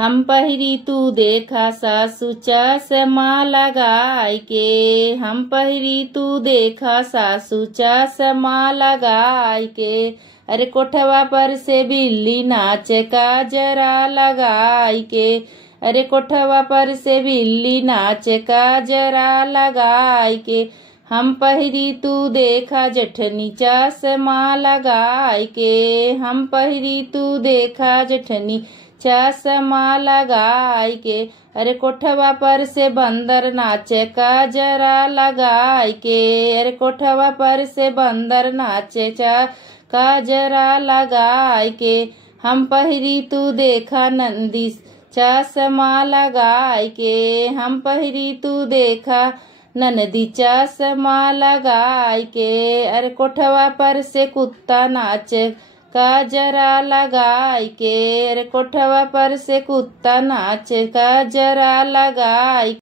हम पहिरी तू देखा सासु चश्मा लगाई के। हम पहिरी तू देखा सासु चश्मा लगाई के। अरे कोठवा पर से बिल्ली नाचे काजरा लगाई के। अरे कोठवा पर से बिल्ली नाचे काजरा लगाई के। हम पहिरी तू देखा जेठनी चश्मा लगाई के। हम पहिरी तू देखा जेठनी चश्मा लगाई के। अरे कोठवा पर से बंदर नाचे काजरा लगाई के। अरे कोठवा पर से बंदर नाचे काजरा लगाई के। हम पहिरी तू देखा नंदी चश्मा लगाई के। हम पहिरी तू देखा ननदी चश्मा लगाई के। अरे कोठवा पर से कुत्ता नाचे काजरा लगाई के। अरे कोठवा पर से कुत्ता नाचे काजरा लगाई